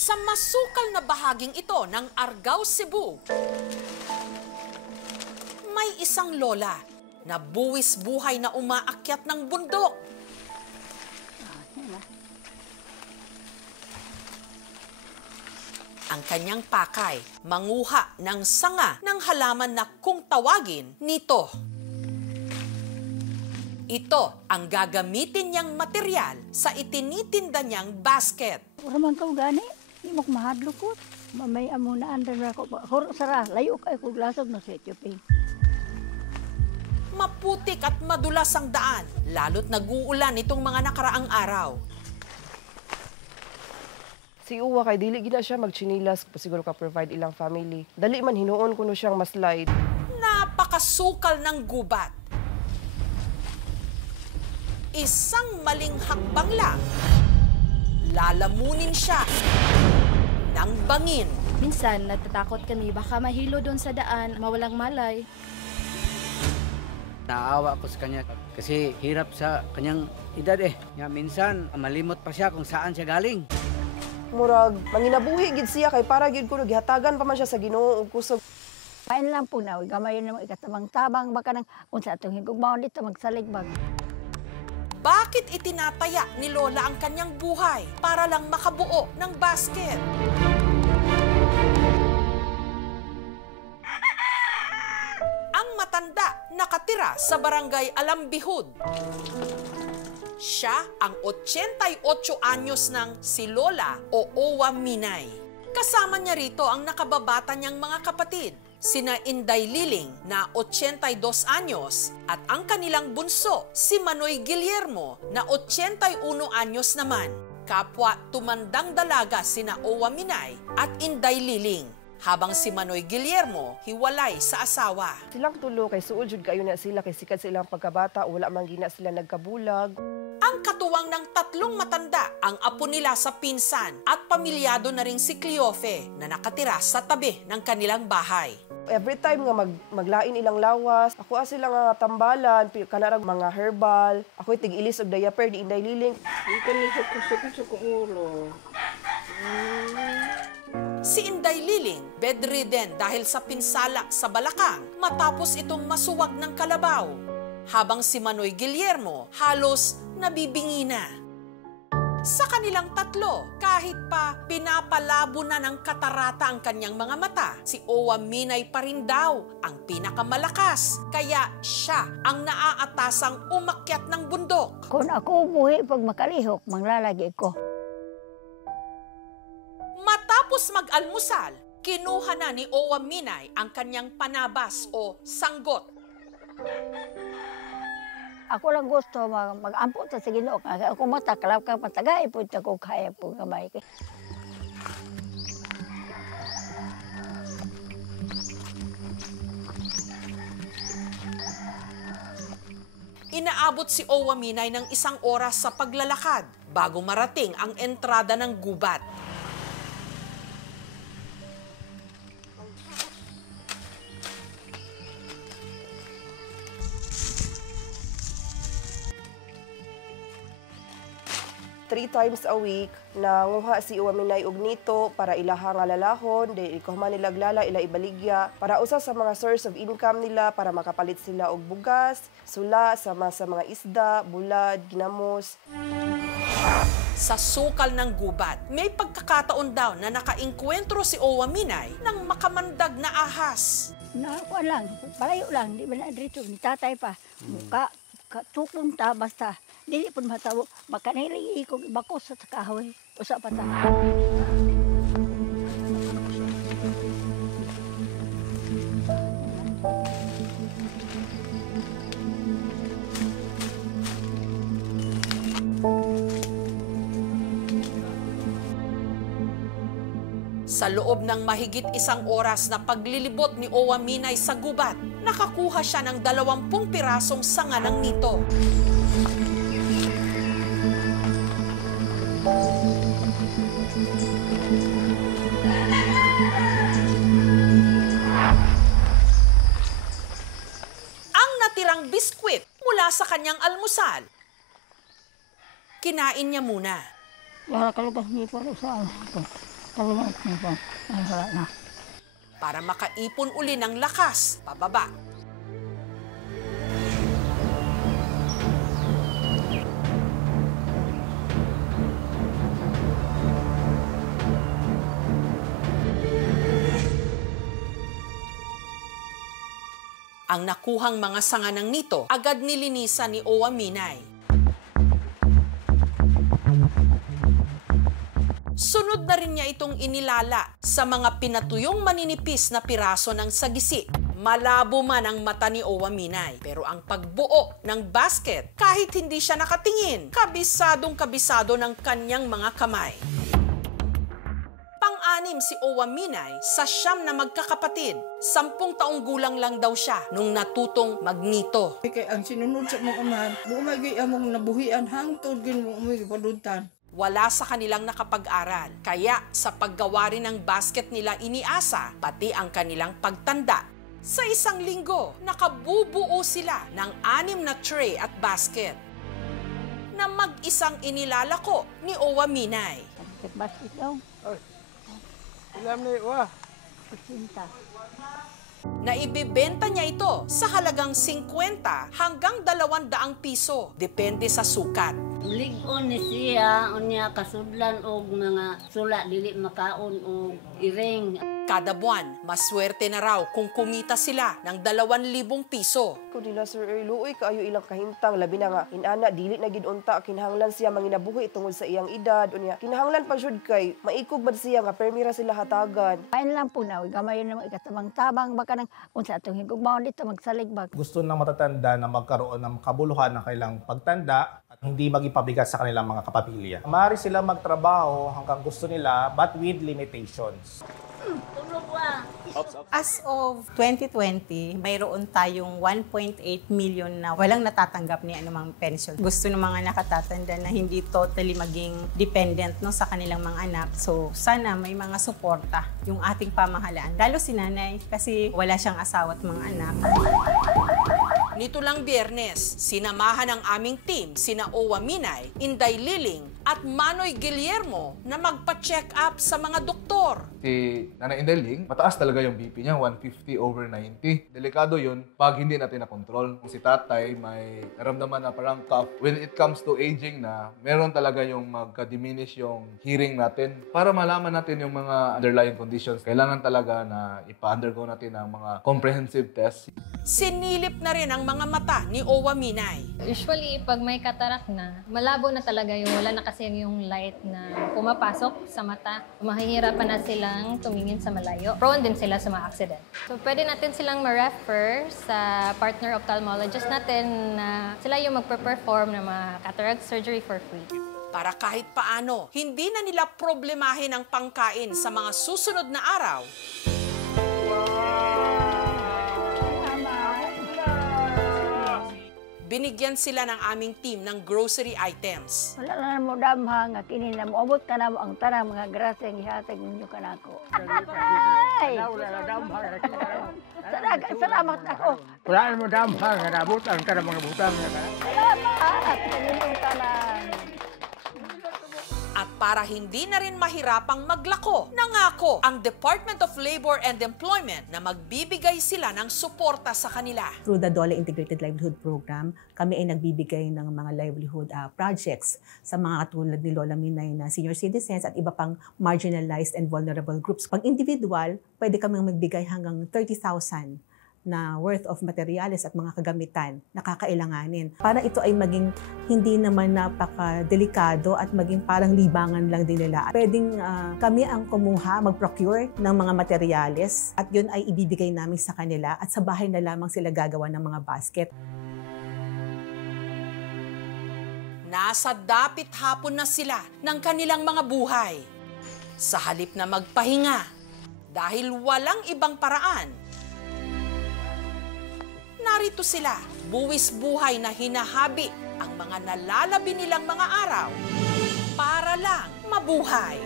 Sa masukal na bahaging ito ng Argao, Cebu, may isang lola na buwis buhay na umaakyat ng bundok. Ang kanyang pakay, manguha ng sanga ng halaman na kung tawagin nito. Ito ang gagamitin niyang material sa itinitinda niyang basket. Raman kau gani, di mo mahadlo ko. Mamay amuna andan ako. Horo sara, layo kay ko lasog na sa Ethiopia. Maputik at madulas ang daan, lalo't nag-uulan itong mga nakaraang araw. Si Uwa kay dili gina siya magchinilas, siguro ka provide ilang family. Dali man hinuon kuno siyang maslide. Napakasukal ng gubat. Isang maling hakbang lang, lalamunin siya ng bangin. Minsan, natatakot kami, baka mahilo doon sa daan, mawalang malay. Naawa ko sa kanya kasi hirap sa kanyang edad eh. Minsan, malimot pa siya kung saan siya galing. Murag, manginabuhi gid siya kay para gid kuno gihatagan pa man siya sa Ginoo ug kusog. Pain lang po na, gamayon na mo ikatabang-tabang, baka nang unsa atong higugmaon dito magsaligbag. Bakit itinataya ni Lola ang kanyang buhay para lang makabuo ng basket? Ang matanda nakatira sa barangay Alambihud. Siya ang 88 anyos ng si Lola o Owa Minay. Kasama niya rito ang nakababata niyang mga kapatid, sina Inday Liling na 82 anyos at ang kanilang bunso, si Manoy Guillermo na 81 anyos naman. Kapwa tumandang dalaga sina Owa Minay at Inday Liling. Habang si Manoy Guillermo hiwalay sa asawa. Silang tulo kay suod jud kayo na sila kay sikat silang pagkabata, wala man gina sila nagkabulag. Ang katuwang ng tatlong matanda ang apo nila sa pinsan at pamilyado na ring si Cleofe na nakatira sa tabi ng kanilang bahay. Every time nga maglain ilang lawas, ako sila nga tambalan, kanarag mga herbal, ako tig-ilis og diaper di Inday Liling. Si Inday Liling, bedridden dahil sa pinsala sa balakang matapos itong masuwag ng kalabaw. Habang si Manoy Guillermo halos nabibingi na. Sa kanilang tatlo, kahit pa pinapalabo na ng katarata ang kanyang mga mata, si Owa Minay pa rin daw ang pinakamalakas. Kaya siya ang naaatasang umakyat ng bundok. Kung ako buhi pag makalihok, manglalagi ko. Matapos mag-almusal, kinuha na ni Owa Minay ang kanyang panabas o sanggot. Ako lang gusto mag-ampo sa Ginoo. Ako mataklap ka patagay po ko kaya po gamay. Inaabot si Owa Minay ng 1 oras sa paglalakad bago marating ang entrada ng gubat. Three times a week, nanguha si Uwa Minay og nito para ilaha nga lalahon, di ikuha nila glala, ila ibaligya, para usa sa mga source of income nila para makapalit sila og bugas, sula, sama sa mga isda, bulad, ginamos. Sa sukal ng gubat, may pagkakataon daw na nakainkwentro si Owa Minay ng makamandag na ahas. Nakuha lang, palayo lang, di ba na dito, ni tatay pa, muka, tuklong ta, basta. Dili pun matawo, makanili ko bakos sa kahoy, usa pa ta. Sa loob ng mahigit 1 oras na paglilibot ni Owa Minay sa gubat, nakakuha siya ng 20 pirasong sanga ng nito. Ang natirang biskwit mula sa kanyang almusal, kinain niya muna. Wala kalabas ni para sa Kalimutan ko. Ay, wala na. Para makaipon uli ng lakas, pababa. Ang nakuhang mga sanga ng nito, agad nilinisan ni Owa Minay. Sunod na rin niya itong inilala sa mga pinatuyong maninipis na piraso ng sagisi. Malabo man ang mata ni Owa Minay, pero ang pagbuo ng basket, kahit hindi siya nakatingin, kabisadong kabisado ng kanyang mga kamay. Pang-anim si Owa Minay sa 9 na magkakapatid. 10 taong gulang lang daw siya nung natutong magnito. Kay ang sinunod sa mga amahan, bumagay among nabuhian hangtod gin mo umuwi padutan. Wala sa kanilang nakapag-aral, kaya sa paggawa rin ng basket nila iniasa, pati ang kanilang pagtanda. Sa 1 linggo, nakabubuo sila ng 6 na tray at basket na mag-isang inilalako ni Owa Minay. Basket daw. Ilam ni Owa. Kusinta. Naibibenta niya ito sa halagang 50 hanggang 200 piso, depende sa sukat. Ligon ni siya, unya kasudlan og mga sula dili makaon og iring. Kada buwan, maswerte na raw kung kumita sila ng 2,000 piso. Kung nila Sir Luoy, kaayo ilang kahintang, labi na nga, inana, dili na gid unta, kinahanglan siya manginabuhi tungod sa iyang edad. Unya, kinahanglan pa jud kay, maikog ba siya nga, permira sila hatagan. Pain lang po na, gamay na ikatabang-tabang, baka nang unsa itong higugmaon dito, magsaligbag. Gusto ng matatanda na magkaroon ng kabuluhan ng kailang pagtanda at hindi magipabigat sa kanilang mga kapamilya. Maaari sila magtrabaho hanggang gusto nila but with limitations. As of 2020, mayroon tayong 1.8 million na walang natatanggap ni anumang pension. Gusto ng mga nakatatanda na hindi totally maging dependent no, sa kanilang mga anak. So sana may mga suporta yung ating pamahalaan. Lalo si nanay kasi wala siyang asawa at mga anak. Nito lang Biyernes, sinamahan ng aming team sina Owa Minay, Inday Liling at Manoy Guillermo na magpa-check up sa mga doktor. Si Nanay Indeling, mataas talaga yung BP niya, 150/90. Delikado yun pag hindi natin na-control. Kung si tatay may naramdaman na parang cough, when it comes to aging na, meron talaga yung magka-diminish yung hearing natin. Para malaman natin yung mga underlying conditions, kailangan talaga na ipa-undergo natin ang mga comprehensive tests. Sinilip na rin ang mga mata ni Owa Minay. Usually, pag may katarak na, malabo na talaga yung wala na kasi yung light na pumapasok sa mata. Mahihirapan na silang tumingin sa malayo. Prone din sila sa mga accident. So, pwede natin silang ma-refer sa partner ophthalmologist natin na sila yung magpe-perform ng mga cataract surgery for free. Para kahit paano, hindi na nila problemahin ang pangkain sa mga susunod na araw. Binigyan sila ng aming team ng grocery items. Wala na mo damha nga kini na moabot ka na mo ang tanang mga grasya ang ihatag ninyo kanako. Ay! Salamat ako. Wala mo damha nga nabutan ka na mga butang nga ka. Salamat! Kanilang tanan. At para hindi na rin mahirapang maglako, nangako ang Department of Labor and Employment na magbibigay sila ng suporta sa kanila. Through the DOLE Integrated Livelihood Program, kami ay nagbibigay ng mga livelihood projects sa mga katulad ni Lola Minay na senior citizens at iba pang marginalized and vulnerable groups. Pag individual, pwede kami magbigay hanggang 30,000 na worth of materials at mga kagamitan na kakailanganin. Para ito ay maging hindi naman napaka-delikado at maging parang libangan lang din nila. Pwedeng kami ang kumuha, mag-procure ng mga materials at yun ay ibibigay namin sa kanila at sa bahay na lamang sila gagawa ng mga basket. Nasa dapit hapon na sila ng kanilang mga buhay. Sa halip na magpahinga, dahil walang ibang paraan, narito sila, buwis buhay na hinahabi ang mga nalalabi nilang mga araw para lang mabuhay.